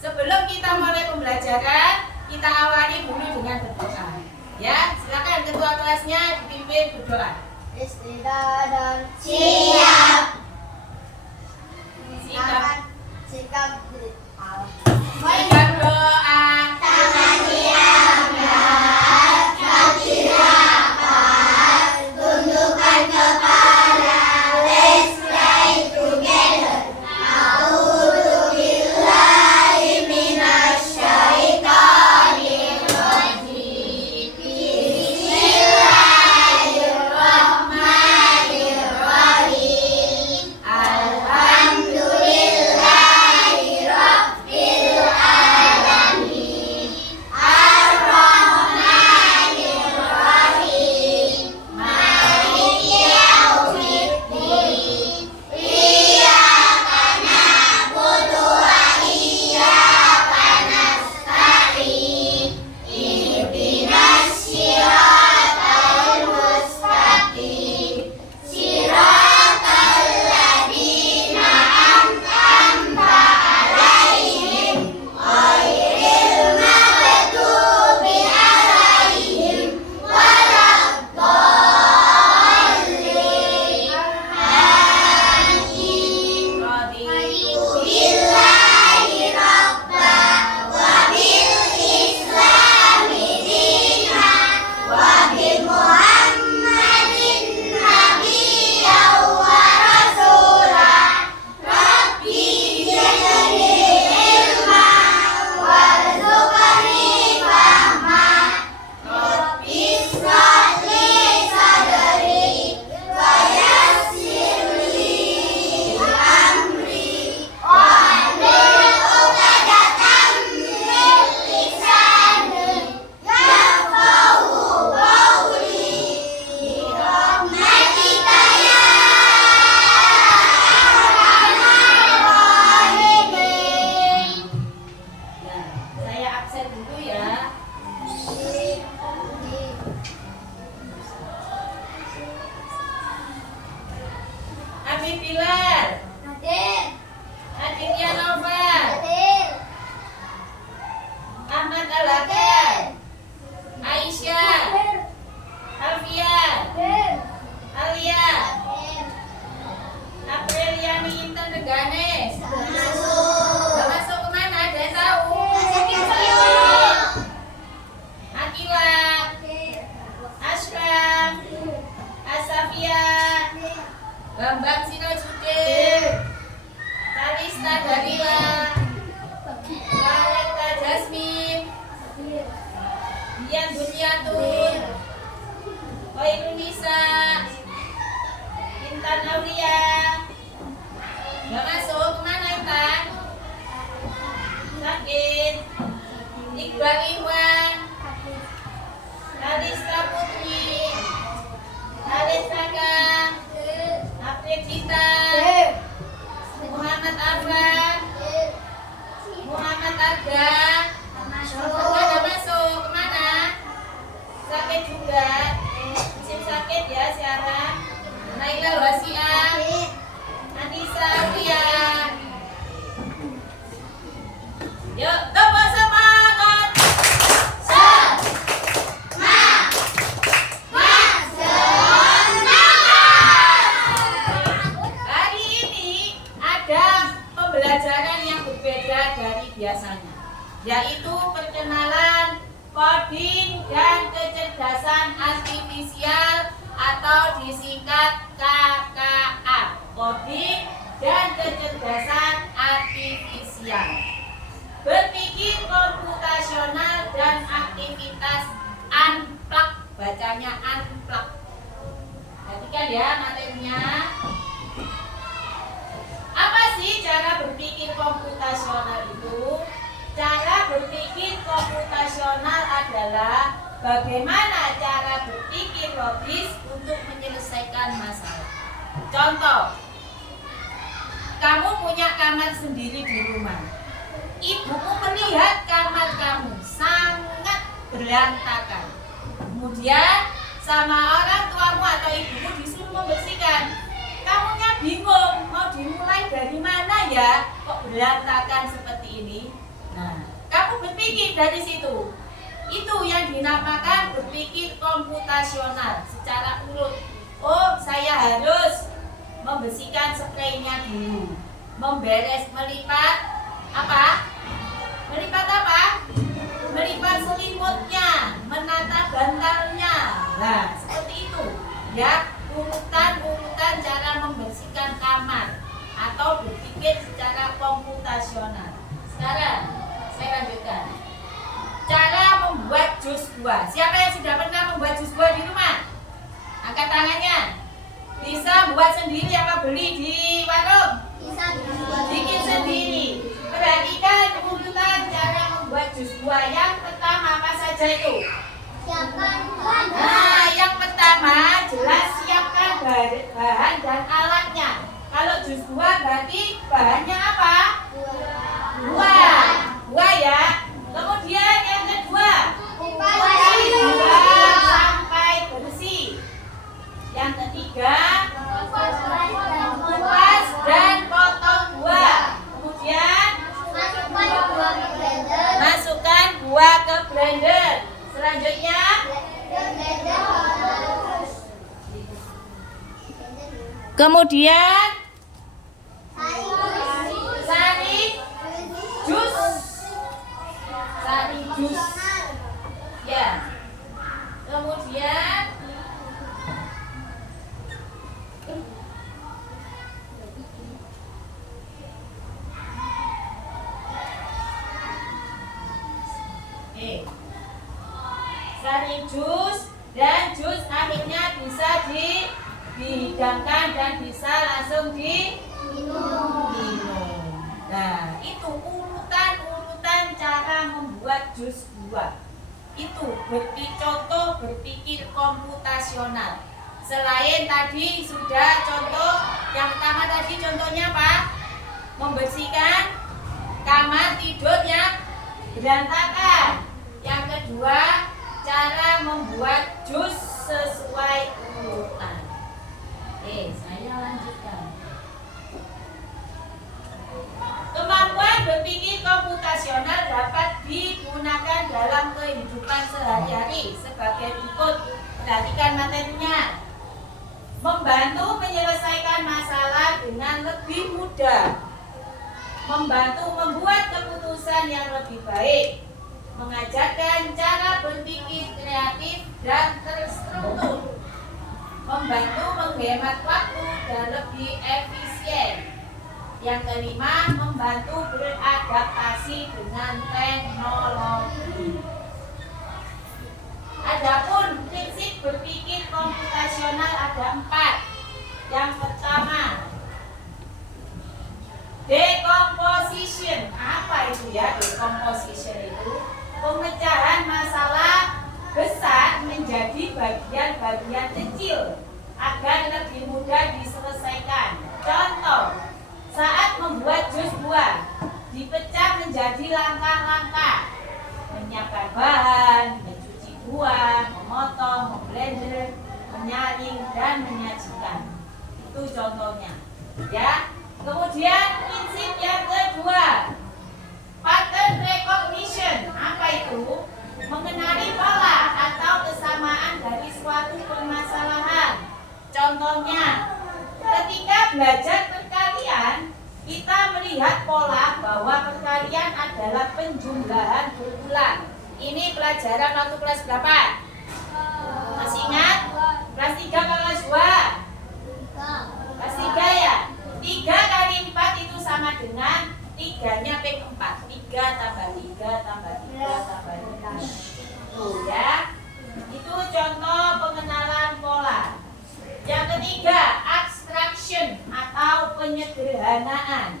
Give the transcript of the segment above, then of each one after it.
Sebelum kita mulai pembelajaran, kita awali dulu dengan berdoa. Ya, silakan ketua kelasnya dipimpin berdoa. Istilah dan siap. Sikap doa. tangan siap, hati rapat, tundukkan kepala. Let's pray together. A'udzubillahi minasyaitonir rajim. Bismillahirrahmanirrahim. Alhamdulillahi rabbil alamin. Ar-Rahmanir Rahim. Maliki yaumiddin. Iyyaka na'budu wa iyyaka nasta'in. Ihdinas siratal mustaqim. Siratal ladzina an'amta 'alaihim ghairil maghdubi 'alaihim waladdallin. Amin. Raditu billahi rabba wa bil islami dina wa bi Muhammadin nabiyyan wa rasula. Rabbi zidni ilma warzuqni fahma. Rabbi ishrah li sadri wa yassir li amri wahlul 'uqdatam min lisani yafqahu qawli. Birahmatika ya arhamar rahimin. Nah, saya absen dulu ya. Abi Pilar, Hadir, Aditya Novel, hadir, Ahmad Al-Hakim, Aisyah, Alfian, hadir, Alia, hadir. Apriliani Intan Reganes. Masuk. Gak masuk kemana? Ada yang tahu? Akila, Ashraf, Asafia, Bambang Sinojudin, Kalista Darila, Laleta Jasmine, Dian Bunyatun, Khairul Nisa, Intan Aulia. Gak masuk kemana Intan? Sakit. Iqbal Iwan, Kalista Putri, Halis Naga, April Cita, Muhammad Arfan, Muhammad Arga. Gak masuk kemana? Sakit juga. Musim sakit ya sekarang. Naila Wasiah, Anissa Aulia. Yuk, tepuk semangat. Hari ini ada pembelajaran yang berbeda dari biasanya, yaitu perkenalan coding dan kecerdasan artifisial atau disingkat KKA. Coding dan kecerdasan artifisial. Berpikir komputasional dan aktivitas unplug, bacanya unplug. Perhatikan ya materinya. Apa sih cara berpikir komputasional itu? Cara berpikir komputasional adalah bagaimana cara berpikir logis untuk menyelesaikan masalah. Contoh, kamu punya kamar sendiri di rumah. Ibumu melihat kamar kamu sangat berantakan. Kemudian sama orang tuamu atau ibumu disuruh membersihkan. Kamunya bingung mau dimulai dari mana ya, kok berantakan seperti ini. Nah, kamu berpikir dari situ. Itu yang dinamakan berpikir komputasional secara urut. Oh, saya harus membersihkan spraynya dulu. Melipat apa? Melipat apa? Melipat selimutnya, menata bantalnya. Nah, seperti itu. Ya, urutan-urutan cara membersihkan kamar atau berpikir secara komputasional. Sekarang saya lanjutkan. Cara membuat jus buah. Siapa yang sudah pernah membuat jus buah di rumah? Angkat tangannya. Bisa buat sendiri apa beli di warung? Bisa Bikin sendiri. Perhatikan urutan cara membuat jus buah. Yang pertama apa saja itu? siapkan bahan. Nah, yang pertama jelas siapkan bahan dan alatnya. Kalau jus buah berarti bahannya apa? Buah. Buah ya. Kemudian yang kedua, buah sampai bersih. Yang ketiga, kupas dan potong buah. Kemudian masukkan buah ke blender. Selanjutnya, kemudian sari jus. Sari jus. Ya. Kemudian sari jus dan jus akhirnya bisa dihidangkan dan bisa langsung diminum. Nah, itu urutan cara membuat jus buah. Itu contoh berpikir komputasional. Selain tadi sudah contoh yang pertama tadi contohnya apa? Membersihkan kamar tidur yang berantakan. Yang kedua, cara membuat jus sesuai urutan. Saya lanjutkan. Kemampuan berpikir komputasional dapat digunakan dalam kehidupan sehari-hari sebagai berikut. Perhatikan materinya. Membantu menyelesaikan masalah dengan lebih mudah. Membantu membuat keputusan yang lebih baik. Mengajarkan cara berpikir kreatif dan terstruktur. Membantu menghemat waktu dan lebih efisien. Yang kelima, membantu beradaptasi dengan teknologi. Adapun prinsip berpikir komputasional ada 4. Yang pertama, decomposition. Apa itu ya decomposition itu? Pemecahan masalah besar menjadi bagian-bagian kecil agar lebih mudah diselesaikan. Contoh, saat membuat jus buah dipecah menjadi langkah-langkah. Menyiapkan bahan, mencuci buah, memotong, memblender, menyaring dan menyajikan. Itu contohnya. Ya. Kemudian prinsip yang kedua, pattern recognition. Apa itu? Mengenali pola atau kesamaan dari suatu permasalahan. Contohnya, ketika belajar perkalian, kita melihat pola bahwa perkalian adalah penjumlahan berulang. Ini pelajaran waktu kelas berapa? Masih ingat? Kelas 3 atau kelas 2? Kelas 3 ya? 3 kali 4 itu sama dengan 3-nya P4. 3 tambah 3 tambah 3 tambah 3. Tuh ya. Itu contoh pengenalan pola. Yang ketiga, abstraction atau penyederhanaan.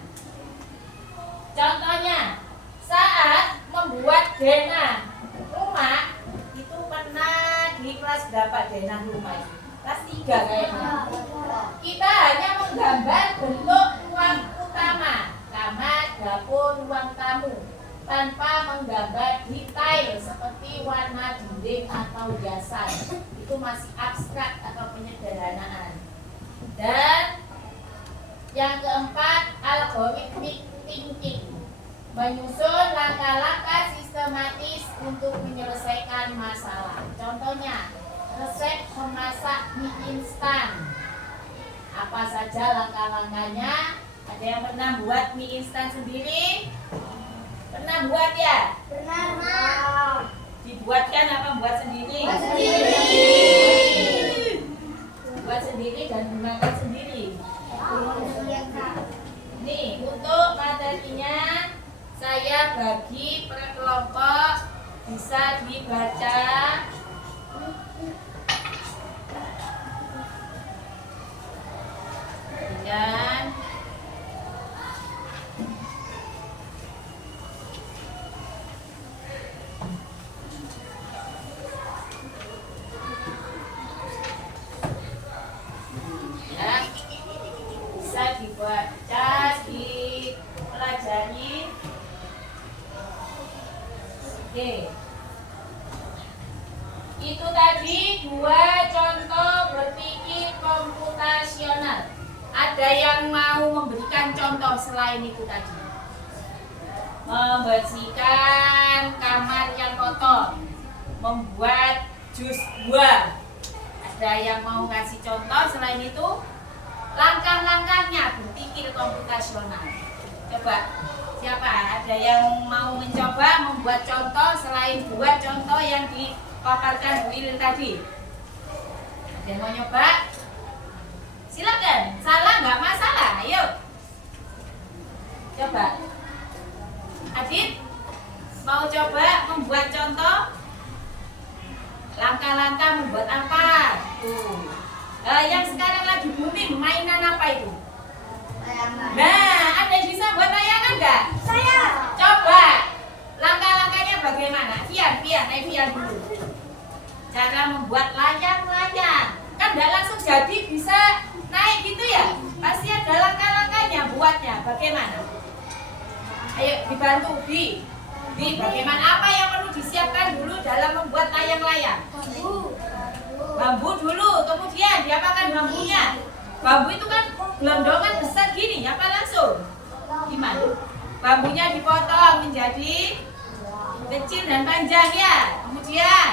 Contohnya, saat membuat denah rumah, itu pernah di kelas berapa denah rumah itu? Kelas 3 kayaknya. Kita hanya menggambar bentuk ruang utama, kamar, dapur, ruang tamu, tanpa menggambar detail seperti warna dinding atau hiasan. Itu masih abstrak atau penyederhanaan. Dan yang keempat, algorithmic thinking. Menyusun langkah-langkah sistematis untuk menyelesaikan masalah. Contohnya, resep memasak mie instan. Apa saja langkah-langkahnya? Ada yang pernah buat mie instan sendiri? Pernah buat ya? Pernah. Dibuatkan apa buat sendiri? Buat sendiri. Buat sendiri dan gunakan sendiri. Iya, Kak. Nih, untuk materinya saya bagi per kelompok, bisa dibaca. Dan ya, bisa dibaca, dipelajari. Oke. Itu tadi 2 contoh berpikir komputasional. Ada yang mau memberikan contoh selain itu tadi? Membersihkan kamar yang kotor, membuat jus buah. Ada yang mau kasih contoh selain itu? Langkah-langkahnya berpikir komputasional. Coba, siapa? Ada yang mau mencoba membuat contoh selain 2 contoh yang dipaparkan Bu Ilin tadi? Ada yang mau nyoba? Silakan, salah nggak masalah, ayo. Coba. Adit, mau coba membuat contoh? Langkah-langkah membuat apa? Tuh. Yang sekarang lagi booming, mainan apa itu? Layangan. Nah, ada yang bisa buat layangan nggak? Saya. Coba. Langkah-langkahnya bagaimana? Naik Fian dulu. Cara membuat layang-layang. Kan nggak langsung jadi bisa naik gitu ya? Pasti ada langkah-langkahnya buatnya. Bagaimana? Ayo dibantu Bi. Bagaimana, apa yang perlu disiapkan dulu dalam membuat layang-layang? Bambu dulu, kemudian diapakan bambunya? Bambu itu kan gelondongan besar gini, apa langsung? Gimana? Bambunya dipotong menjadi kecil dan panjang ya. Kemudian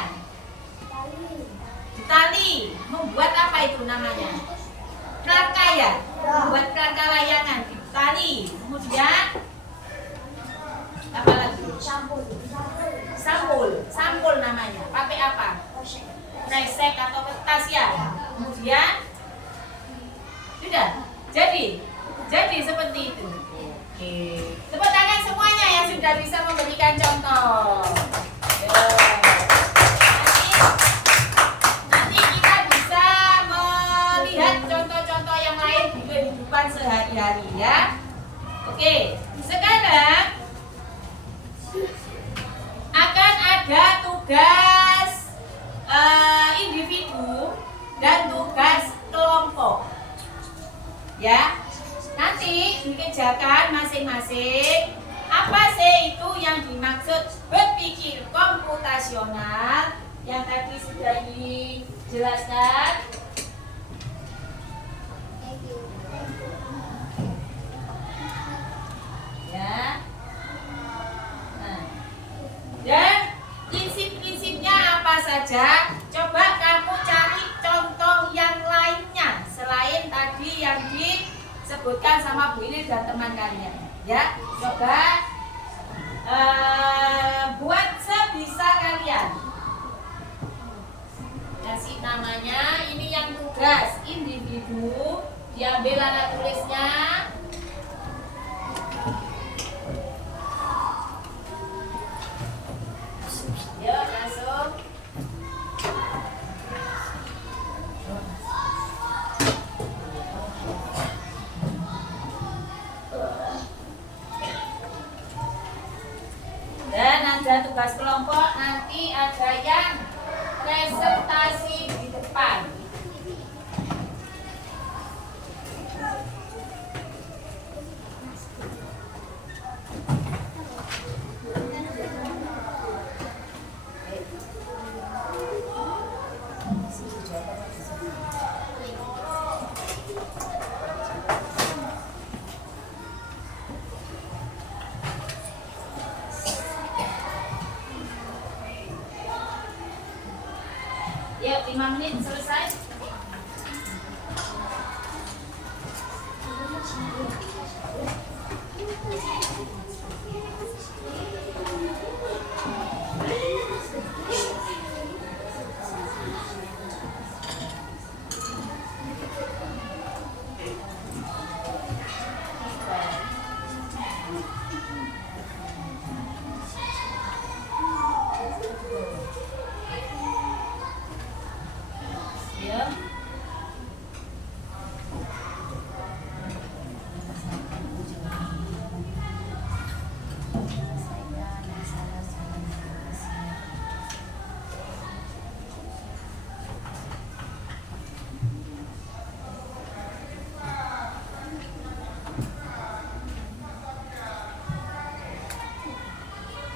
ditali. Membuat apa itu namanya? Kerangka ya. Membuat kerangka layangan ditali. Kemudian apa lagi? Sampul namanya. Pakai apa? Kresek atau kertas ya. Kemudian sudah jadi seperti itu. Oke, tepuk tangan semuanya yang sudah bisa memberikan contoh. Ya. Nanti kita bisa melihat contoh-contoh yang lain di kehidupan sehari-hari ya. Oke, sekarang akan ada tugas individu dan tugas kelompok. Ya, nanti dikerjakan masing-masing. Apa sih itu yang dimaksud berpikir komputasional yang tadi sudah dijelaskan? Ya. Nah, dan prinsip-prinsipnya apa saja? Coba kamu cari contoh yang lainnya selain tadi yang disebutkan sama Bu Ilin dan teman kalian. Ya, coba buat sebisa kalian. Kasih namanya, ini yang tugas individu, diambil alat tulisnya. Yuk, langsung. Dan ada tugas kelompok, nanti ada yang presentasi di depan. Yuk, 5 menit selesai. Ya.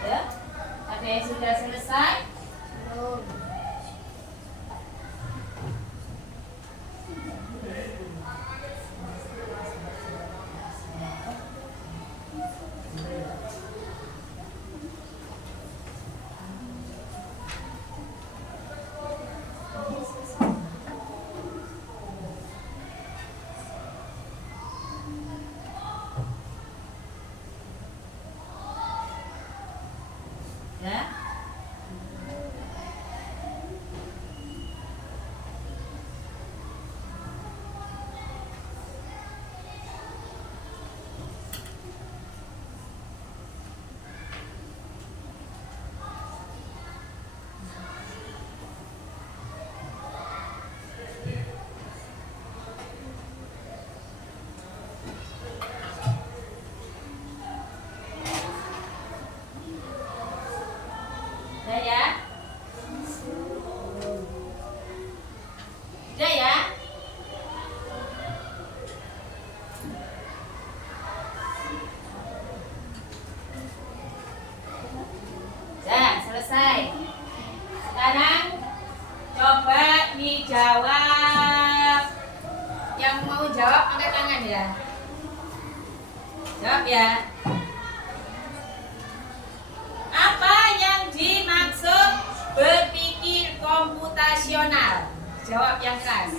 Ya. Ada yang sudah selesai? Belum. Ya. Udah ya? Udah ya? Udah, selesai. Sekarang coba dijawab. Yang mau jawab angkat tangan ya. Jawab ya. Apa yang dimaksud berpikir komputasional? Jawab yang keras.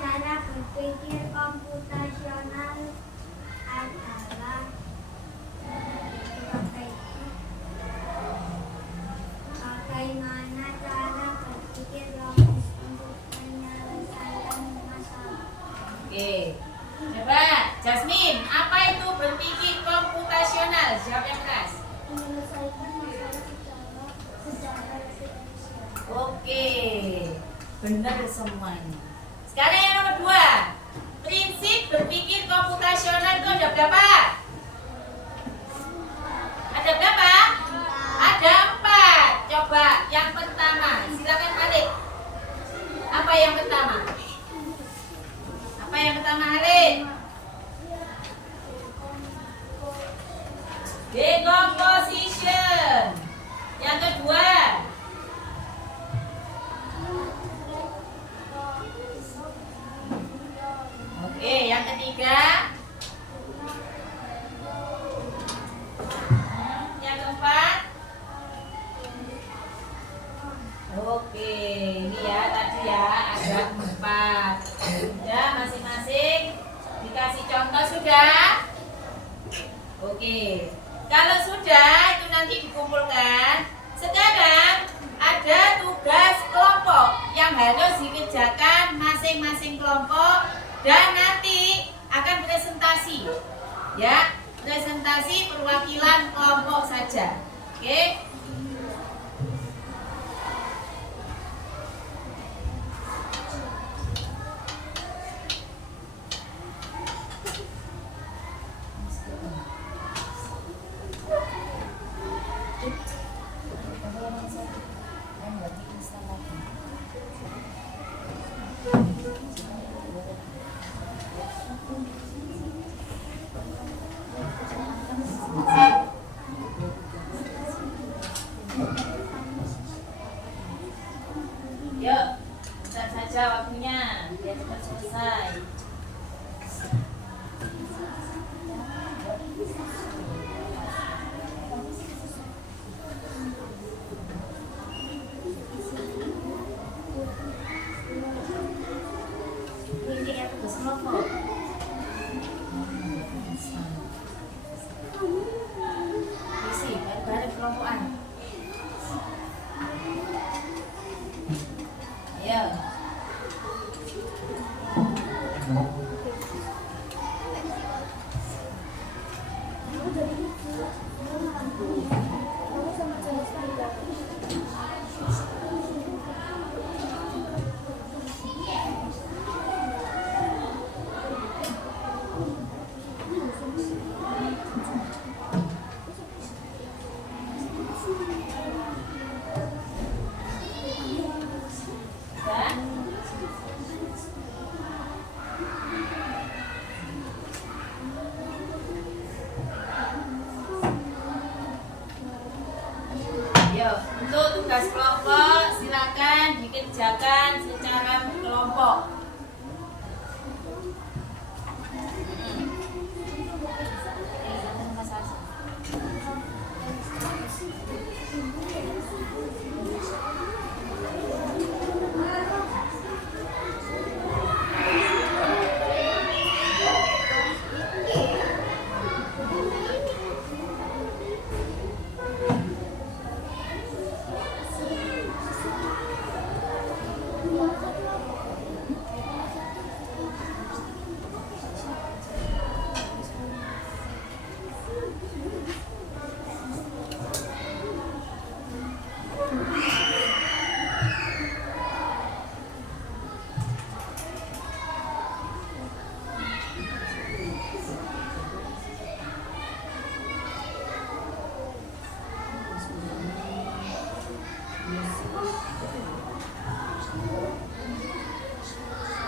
Cara berpikir komputasional adalah bagaimana cara berpikir logis untuk menyelesaikan masalah. Oke. Coba, Jasmine, apa itu berpikir komputasional? Jawab yang keras. Menyelesaikan masalah secara efisien. Oke. Benar semuanya. Sekarang yang nomor 2. Prinsip berpikir komputasional itu ada berapa? Ada berapa? Ada 4. Coba yang pertama, silakan Alif. Apa yang pertama? Apa yang pertama, Alif? Decomposition. Yang kedua, oke, yang ketiga, yang keempat, oke, ini ya tadi ya ada 4. Sudah masing-masing dikasih contoh sudah? Oke, kalau sudah itu nanti dikumpulkan. Sekarang ada tugas kelompok yang harus dikerjakan masing-masing kelompok dan nanti akan presentasi. Ya, presentasi perwakilan kelompok saja. Oke? Kamu sama jenis sepeda. Ya. Yo, untuk tugas kelompok silakan dikerjakan secara kelompok.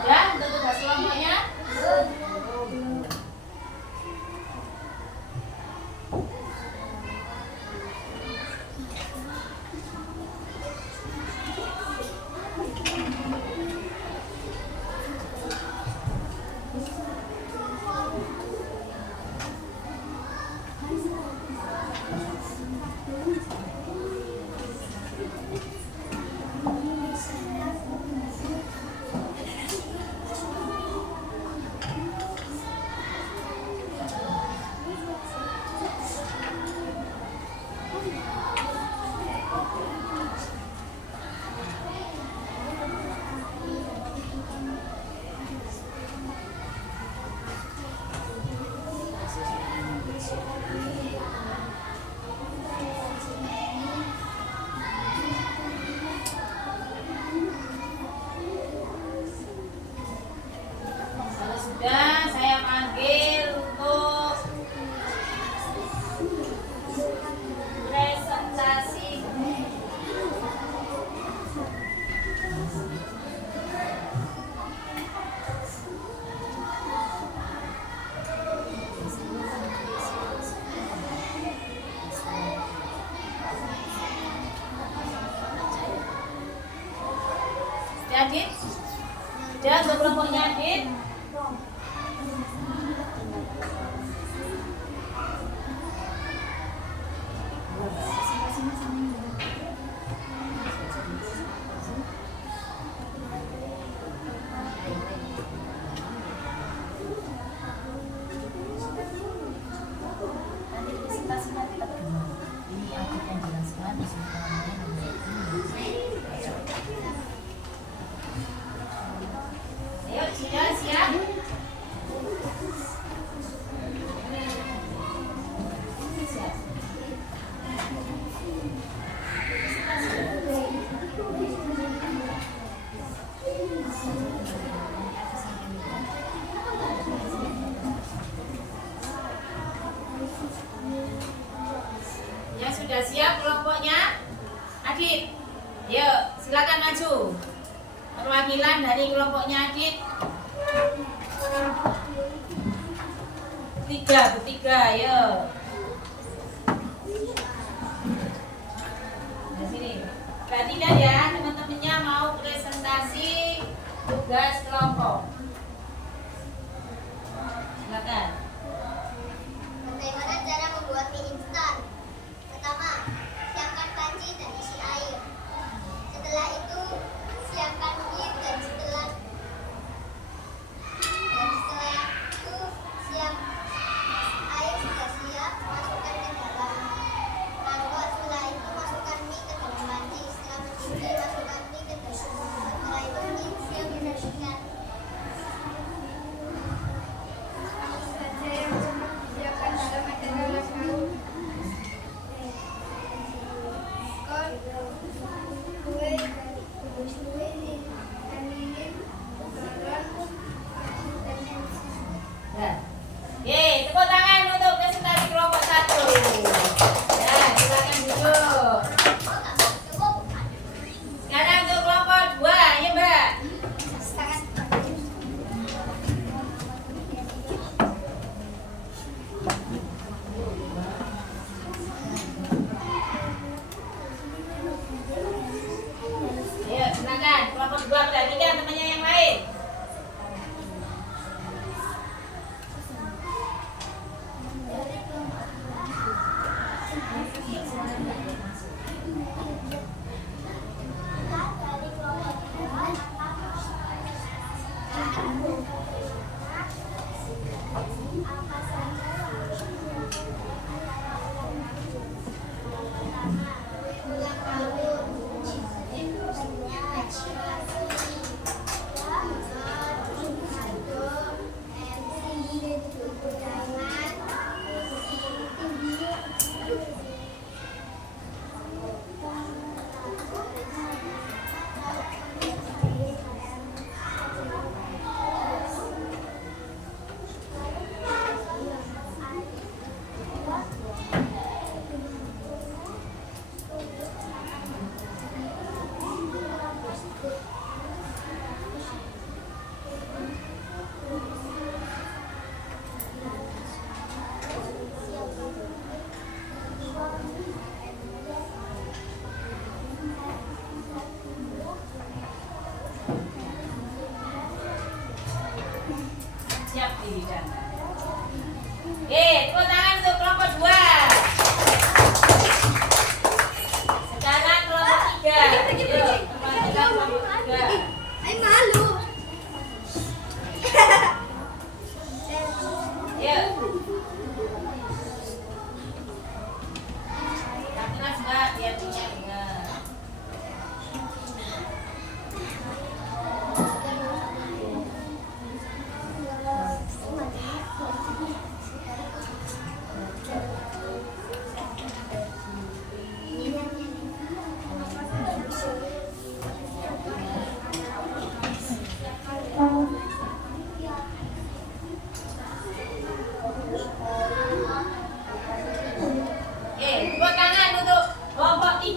Ya, untuk tugas kelompoknya. Kalau sudah, saya panggil untuk presentasi. Ya, Adit? Dan untuk kelompoknya Adit. Nanti presentasinya kita berdua. Ini aku yang jelaskan di sini. Ayo, sudah siap? Siap. Ya, sudah siap kelompoknya? Adit, yuk silakan maju. Perwakilan dari kelompoknya Adit. Bertiga, yuk. Di sini. Perhatikan ya, teman-temannya mau presentasi tugas kelompok. Silakan. Bagaimana cara membuat mie instan? Pertama, siapkan panci dan isi air. Setelah itu, siapkan mie dan setelah itu siap air sudah siap, masukkan ke dalam mangkok. Setelah itu masukkan mie ke dalam panci. Setelah mendidih, masukkan mie ke dalam. Setelah itu mie siap disajikan.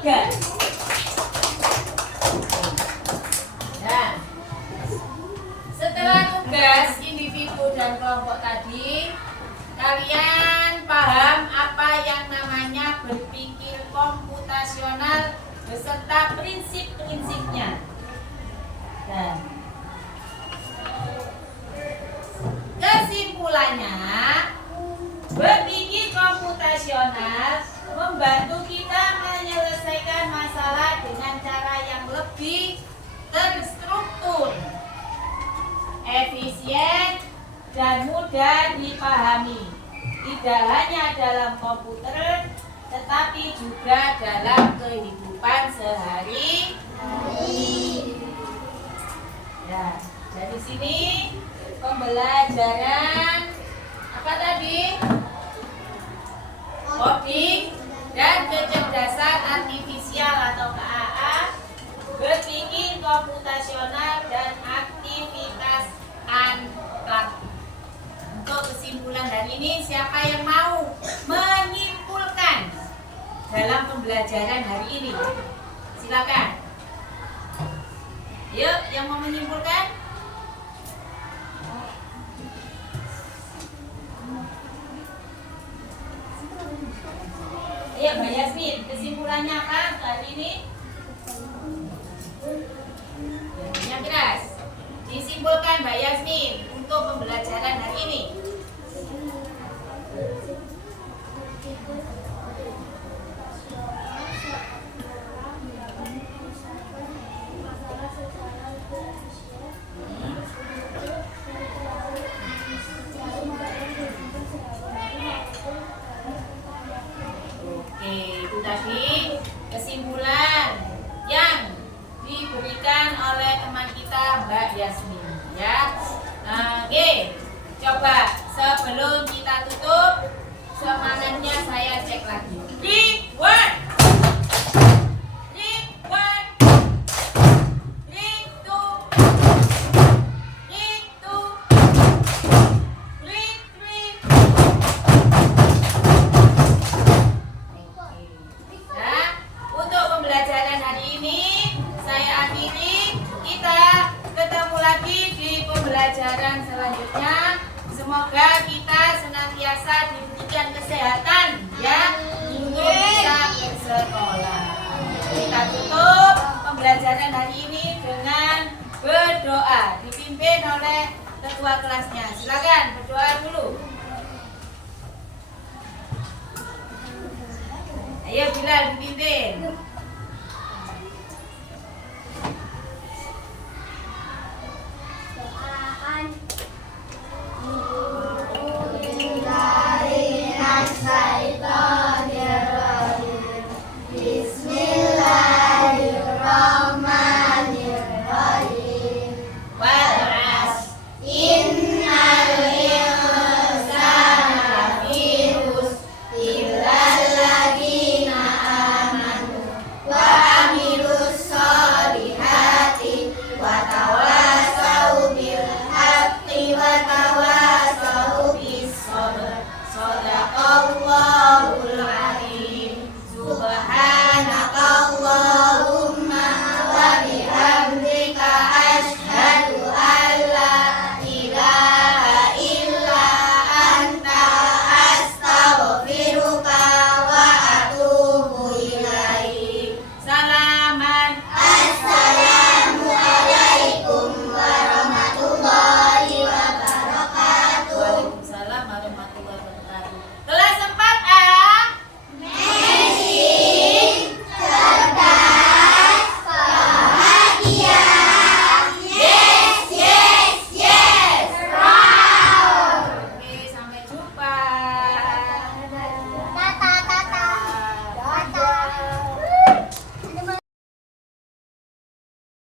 tugas. Nah, setelah tugas individu dan kelompok tadi, kalian paham apa yang namanya berpikir komputasional beserta prinsip-prinsipnya. Dan kesimpulannya, berpikir komputasional membantu kita menyelesaikan masalah dengan cara yang lebih terstruktur, efisien, dan mudah dipahami. Tidak hanya dalam komputer, tetapi juga dalam kehidupan sehari-hari. Ya, dari sini pembelajaran apa tadi? Coding dan kecerdasan artifisial atau KAA, berpikir komputasional dan aktivitas unplugged. Untuk kesimpulan hari ini, siapa yang mau menyimpulkan dalam pembelajaran hari ini? Silakan. Yuk, yang mau menyimpulkan? Ayo Mbak Yasmin, kesimpulannya apa hari ini? Yang keras. Disimpulkan Mbak Yasmin untuk pembelajaran hari ini. Oke, itu tadi kesimpulan yang diberikan oleh teman kita Mbak Yasmin, ya. Oke, coba sebelum kita tutup, semangatnya saya cek lagi. Rewind. Rewind. Itu. Itu. Nah, untuk pembelajaran hari ini saya akhiri. Kita ketemu lagi di pembelajaran selanjutnya. Semoga kita senantiasa diberikan kesehatan, ya, untuk bisa bersekolah. Kita tutup pembelajaran hari ini dengan berdoa, dipimpin oleh ketua kelasnya. Silakan berdoa dulu. Ayo Bilal dipimpin.